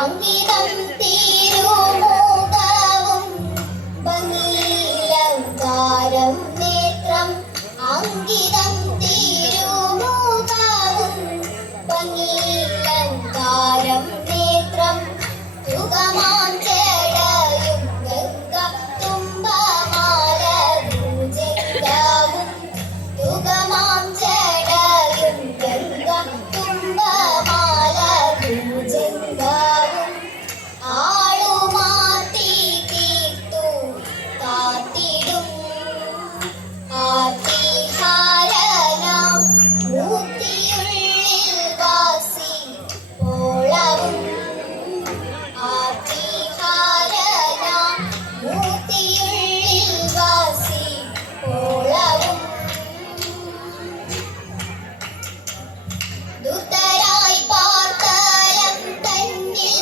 അങ്കിതം തിരുമുഖവും ഭംഗിയലങ്കാരം നേത്രം അങ്കിതം തിരുമുഖവും ഭംഗിയലങ്കാരം നേത്രം യുഗമാം ചേടയും ഗംഗ തുമ്പമാല ഭൂജംഗവും യുഗമാം ചേടയും ഗംഗ തുമ്പമാല ഭൂജംഗവും ആളുമാത്തി തീർത്തു കാത്തിടും ആർത്തിഹാരനാം മൂർത്തിയുള്ളിൽ വാസി പോളവും ആർത്തിഹാരനാം മൂർത്തിയുള്ളിൽ വാസി പോളവും ദുതരായി പാർത്തലം തന്നിൽ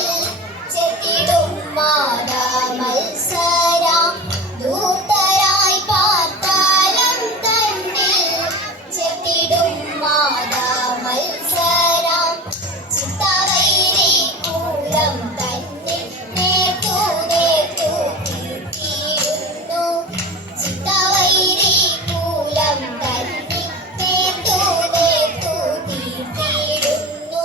ചെത്തിടും മാനമത്സരം ദൂതരായി പാർത്തലം തന്നിൽ ചെത്തിടും മാനമത്സരം ചിത്തവൈരി കൂലം തന്നിൽ നേർത്തു നേർത്തു കീർത്തിയിടുന്നു ചിത്തവൈരി കൂലം തന്നിൽ നേർത്തു നേർത്തു കീർത്തിയിടുന്നു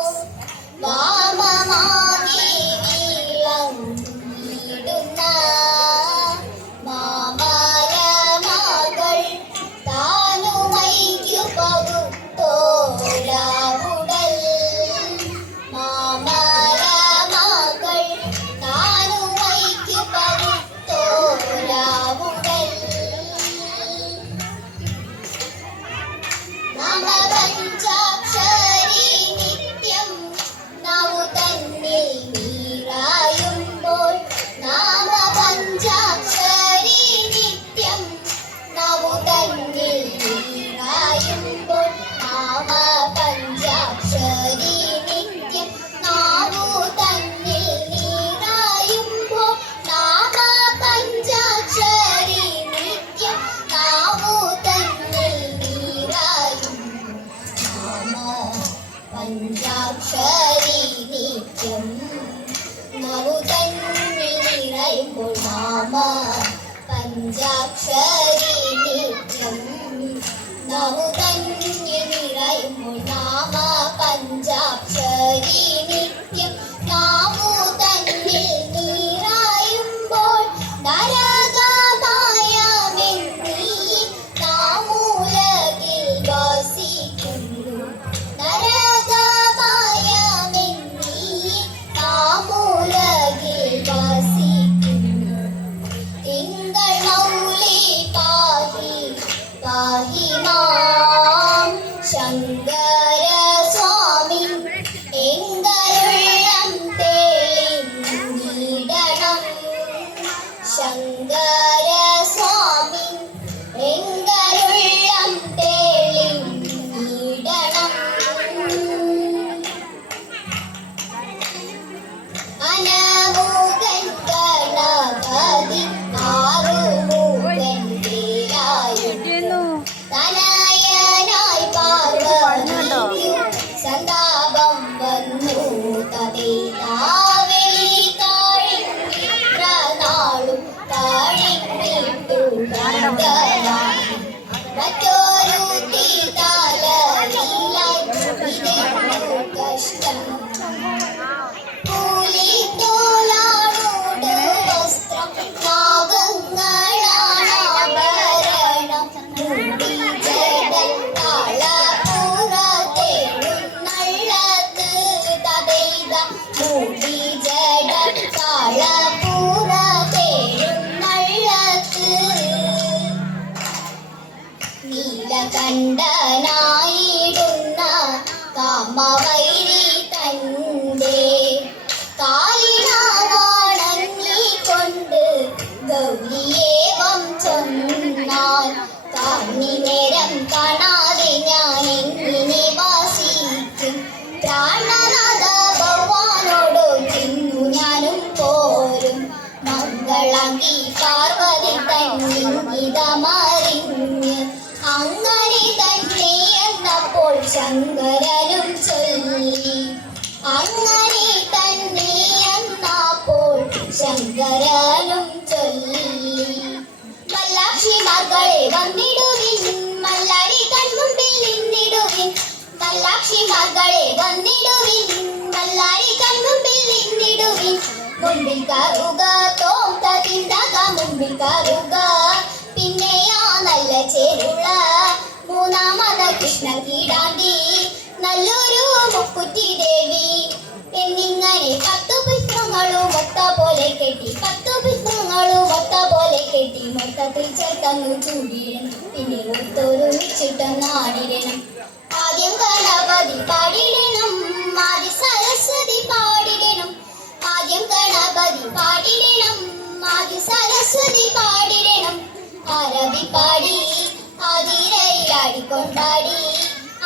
വാമമാകി നീളങ്ങിടുന്ന മാമലമകൾ താനുമൈക്കു പകുത്തോരാവുടൽ മാമലമകൾ താനുമൈക്കു പകുത്തോരാവുടൽ നാമപഞ്ചാക്ഷരി നിത്യം നാവു തന്നിൽ നീറായുമ്പോൾ നാമപഞ്ചാക്ഷരി നിത്യം നാവു തന്നിൽ നീറായുമ്പോൾ നാമപഞ്ചാക്ഷരി നിത്യം നാവു തന്നിൽ നീറായുമ്പോൾ നാമപഞ്ചാക്ഷരി നിത്യം നാവു തന്നിൽ നീറായുമ്പോൾ പഞ്ചാക്ഷരി നിത്യം നാവു തന്നിൽ നിറയുമ്പോൾ നാമ പഞ്ചാക്ഷരി നിത്യം നാവു തന്നിൽ നിറയുമ്പോൾ നാമ പഞ്ചാക്ഷരി നിത്യം നാവു തന്നിൽ നിറയുമ്പോൾ നരകമായമെന്നീ നാമൂലകിൽ വസിക്കുന്നു നര ശങ്കര സ്വാമി എങ്കരുള്ളം തെളിഞ്ഞിടണം. ശങ്കര സ്വാമി എങ്കരുള്ളം തെളിഞ്ഞിടണം. അനമുഖൻ ഗണപതി ആറുമുഖൻ വേലായുധൻ തനയനായി പാർവതിക്കു സന്താപം വന്നു തതേതാവലി താഴിനാളും താഴിട്ടു കണ്ടനായി മറ്റൊരു തീതാലയിലായി ഇതെന്നു കഷ്ടം. പൂലിത്തോലാണോട് വസ്ത്രം നാഗങ്ങളാണാഭരണം മുടിജടൽ താളപൂരത്തെഴുന്നള്ളത്ത് തതൈത മുടിജടൽ താളപൂരത്തെഴുന്നള്ളത്ത്. നീലകണ്ഠനായിടുന്ന കാമവൈരി തന്റെ കാലിനാവാണങ്ങിക്കൊണ്ട് ഗൗരിയേവം ചൊന്നാൽ കാണിനേരം കാണാതെ ഞാൻ എങ്ങനെ വാസിക്കും. പ്രാണനാഥ ഭഗവാനോടു തിന്നു ഞാനും പോരും. മംഗളാംഗി പാർവതി തന്നിതമറിഞ്ഞ് അങ്ങനെ തന്നെ എന്നപ്പോൾ ശങ്കരനും ചൊല്ലി. അങ്ങനെ തന്നെ എന്നപ്പോൾ ശങ്കരനും ചൊല്ലി. മല്ലാക്ഷി മകളെ വന്നിടുവിൻ, മല്ലാരി കൺമുമ്പിൽ നിന്നിടുവിൻ. മല്ലാക്ഷി മകളെ വന്നിടുവിൻ, മല്ലാരി കൺമുമ്പിൽ നിന്നിടുവിൻ. മുമ്പിൽ കറുക തോം തതിന്തക മുമ്പിൽ കറുക. പിന്നെയാ നല്ല ചേരുള്ള മൂന്നാമത കൃഷ്ണ കീടാന്തി നല്ലൊരു മുക്കുറ്റി ദേവി എന്നിങ്ങനെ 10 പുഷ്പങ്ങളും ഒത്ത പോലെ കെട്ടി 10 പുഷ്പങ്ങളും ഒത്ത പോലെ കെട്ടി മൊത്തത്തിൽ ചേർത്തങ്ങു ചൂടിയിടണം. പിന്നെ ഒത്തൊരുമിച്ചിട്ടൊന്നാടിടണം. ആദ്യം ഗണപതി പാടിടണം, ആദ്യ സരസ്വതി പാടിടണം. ആദ്യം ഗണപതി പാടിടണം, ആദ്യ സരസ്വതി പാടിടണം. അരബി പാടി ആതിരയിലാടിക്കൊണ്ടാടി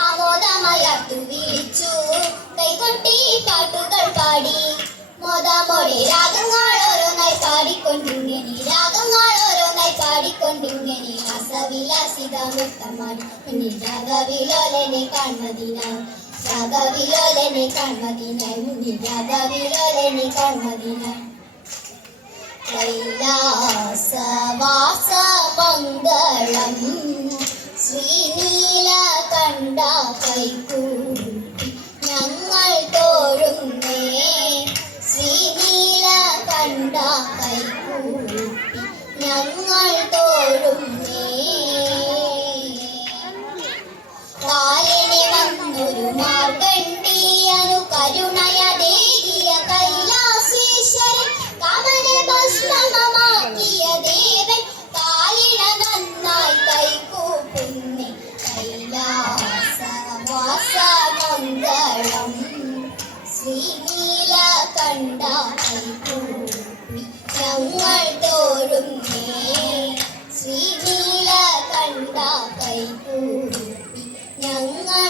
ആമോദമയാർത്തു വിളിച്ചു കൈകൊട്ടി പാട്ടുകൾ പാടി. മോദമോടെ രാഗങ്ങൾ ഓരോന്നായി പാടിക്കൊണ്ടിങ്ങനെ രാഗങ്ങൾ ഓരോന്നായി പാടിക്കൊണ്ടിങ്ങനെ രസവിലാസിത നൃത്തമാടി. മുന്നിൽ രാഗവിലോലനെ കാൺമതിനായി രാഗവിലോലനെ കാൺമതിനായി മുന്നിൽ രാഗവിലോലനെ കാൺമതിനായി. കൈലാസവാസ മംഗളം ശ്രീനീലകണ്ഠ കൈകൂപ്പി ഞങ്ങൾ തോഴുന്നേ. ശ്രീനീലകണ്ഠ കൈകൂപ്പി ഞങ്ങൾ തോഴുന്നേ. കാലിനെ വന്നൊരു മാർഗണ്ഡിയനു കരുണയദേകിയ കൈലാസീശ്വരൻ കമല ഭസ്മമാക്കിയ ദേവൻ കാലിന നന്നായി കൈകൂപ്പുന്നേ. കൈലാസവാസ മംഗളം ശ്രീനീലകണ്ഠ കൈകൂപ്പി ഞങ്ങൾ തോഴുന്നേ. ശ്രീനീലകണ്ഠ കൈകൂപ്പി ഞങ്ങൾ